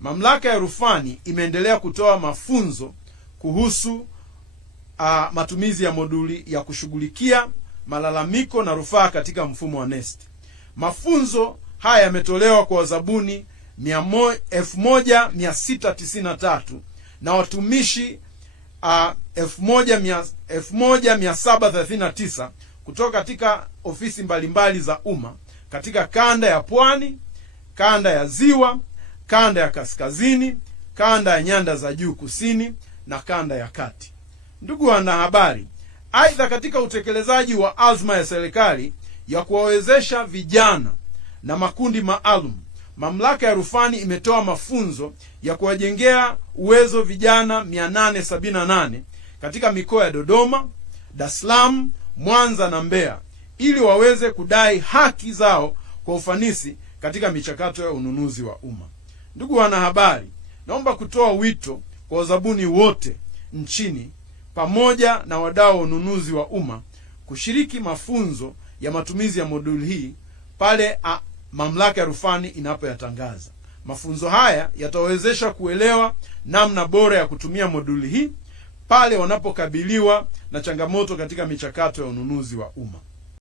Mamlaka ya rufani imeendelea kutoa mafunzo kuhusu matumizi ya moduli ya kushughulikia malalamiko na rufaa katika mfumo wa NeST. Mafunzo haya yametolewa kwa wazabuni 1693 na watumishi 1739 kutoka katika ofisi mbalimbali za umma katika kanda ya Pwani, kanda ya Ziwa, kanda ya Kaskazini, kanda ya Nyanda za Juu Kusini na kanda ya Kati. Ndugu wanahabari, aidha katika utekelezaji wa azma ya serikali ya kuwawezesha vijana na makundi maalum, mamlaka ya rufani imetoa mafunzo ya kuwajengea uwezo vijana 878 katika mikoa ya Dodoma, Dar es Salaam, Mwanza na Mbeya ili waweze kudai haki zao kwa ufanisi katika michakato ya ununuzi wa umma. Ndugu wanahabari, naomba kutoa wito kwa wazabuni wote nchini pamoja na wadau wa ununuzi wa umma kushiriki mafunzo ya matumizi ya moduli hii pale mamlaka ya rufani inapoyatangaza. Mafunzo haya yatawezesha kuelewa namna bora ya kutumia moduli hii pale wanapokabiliwa na changamoto katika michakato ya ununuzi wa umma.